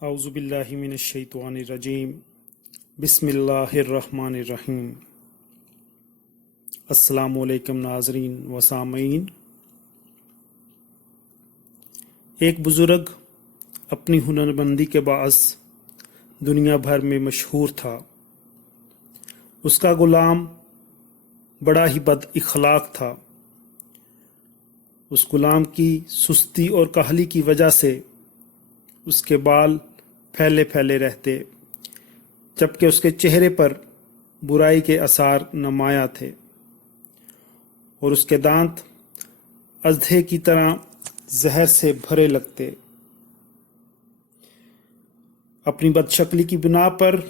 اعوذ باللہ من الشیطان الرجیم بسم اللہ الرحمن الرحیم۔ السلام علیکم ناظرین و سامعین۔ ایک بزرگ اپنی ہنرمندی کے باعث دنیا بھر میں مشہور تھا۔ اس کا غلام بڑا ہی بد اخلاق تھا۔ اس غلام کی سستی اور کاہلی کی وجہ سے اس کے بال پھیلے پھیلے رہتے، جبکہ اس کے چہرے پر برائی کے آثار نمایاں تھے، اور اس کے دانت اژدھے کی طرح زہر سے بھرے لگتے۔ اپنی بد شکلی کی بنا پر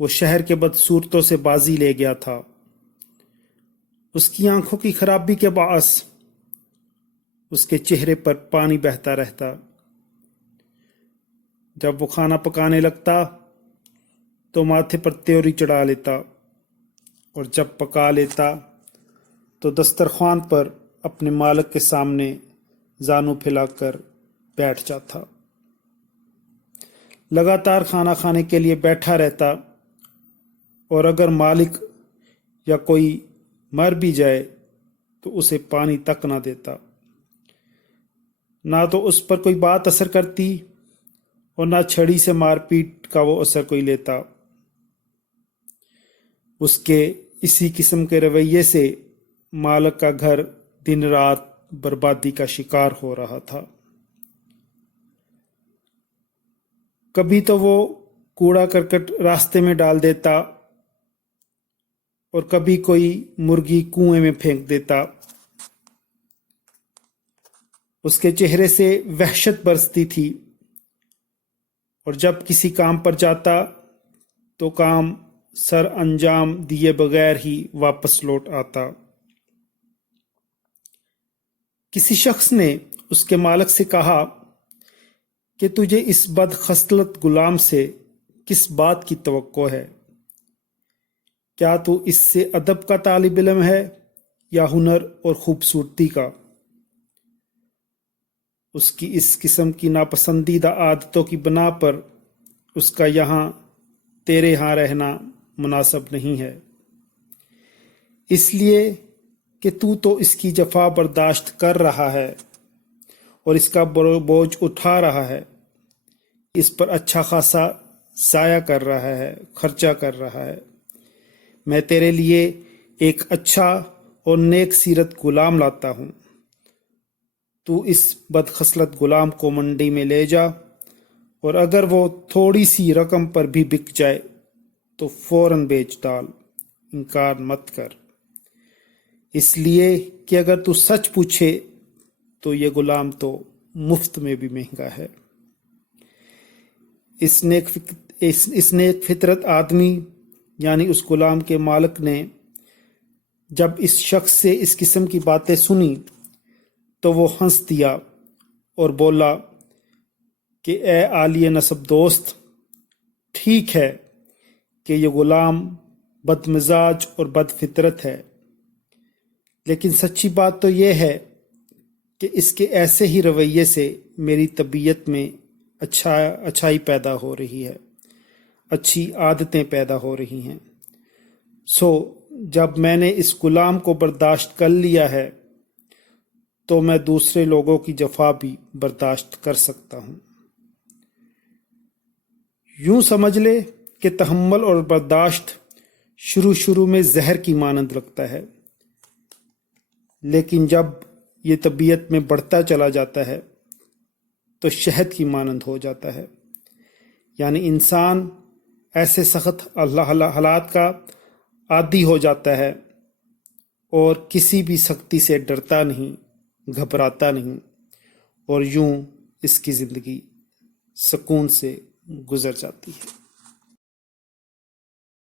وہ شہر کے بدصورتوں سے بازی لے گیا تھا۔ اس کی آنکھوں کی خرابی کے باعث اس کے چہرے پر پانی بہتا رہتا۔ جب وہ کھانا پکانے لگتا تو ماتھے پر تیوری چڑھا لیتا، اور جب پکا لیتا تو دسترخوان پر اپنے مالک کے سامنے زانو پھیلا کر بیٹھ جاتا۔ لگاتار کھانا کھانے کے لیے بیٹھا رہتا، اور اگر مالک یا کوئی مر بھی جائے تو اسے پانی تک نہ دیتا۔ نہ تو اس پر کوئی بات اثر کرتی اور نہ چھڑی سے مار پیٹ کا وہ اثر کوئی لیتا۔ اس کے اسی قسم کے رویے سے مالک کا گھر دن رات بربادی کا شکار ہو رہا تھا۔ کبھی تو وہ کوڑا کرکٹ راستے میں ڈال دیتا، اور کبھی کوئی مرغی کنویں میں پھینک دیتا۔ اس کے چہرے سے وحشت برستی تھی، اور جب کسی کام پر جاتا تو کام سر انجام دیے بغیر ہی واپس لوٹ آتا۔ کسی شخص نے اس کے مالک سے کہا کہ تجھے اس بد خصلت غلام سے کس بات کی توقع ہے؟ کیا تو اس سے ادب کا طالب علم ہے یا ہنر اور خوبصورتی کا؟ اس کی اس قسم کی ناپسندیدہ عادتوں کی بنا پر اس کا تیرے ہاں رہنا مناسب نہیں ہے، اس لیے کہ تو اس کی جفا برداشت کر رہا ہے اور اس کا بوجھ اٹھا رہا ہے، اس پر اچھا خاصا ضائع کر رہا ہے، خرچہ کر رہا ہے۔ میں تیرے لیے ایک اچھا اور نیک سیرت غلام لاتا ہوں، تو اس بد خصلت غلام کو منڈی میں لے جا، اور اگر وہ تھوڑی سی رقم پر بھی بک جائے تو فوراً بیچ ڈال، انکار مت کر، اس لیے کہ اگر تو سچ پوچھے تو یہ غلام تو مفت میں بھی مہنگا ہے۔ اس نیک فطرت آدمی یعنی اس غلام کے مالک نے جب اس شخص سے اس قسم کی باتیں سنی تو وہ ہنس دیا اور بولا کہ اے عالی نسب دوست، ٹھیک ہے کہ یہ غلام بد مزاج اور بد فطرت ہے، لیکن سچی بات تو یہ ہے کہ اس کے ایسے ہی رویے سے میری طبیعت میں اچھائی پیدا ہو رہی ہے، اچھی عادتیں پیدا ہو رہی ہیں۔ جب میں نے اس غلام کو برداشت کر لیا ہے تو میں دوسرے لوگوں کی جفا بھی برداشت کر سکتا ہوں۔ یوں سمجھ لے کہ تحمل اور برداشت شروع میں زہر کی مانند لگتا ہے، لیکن جب یہ طبیعت میں بڑھتا چلا جاتا ہے تو شہد کی مانند ہو جاتا ہے۔ یعنی انسان ایسے سخت حالات کا عادی ہو جاتا ہے اور کسی بھی سختی سے ڈرتا نہیں، گھبراتا نہیں، اور یوں اس کی زندگی سکون سے گزر جاتی ہے۔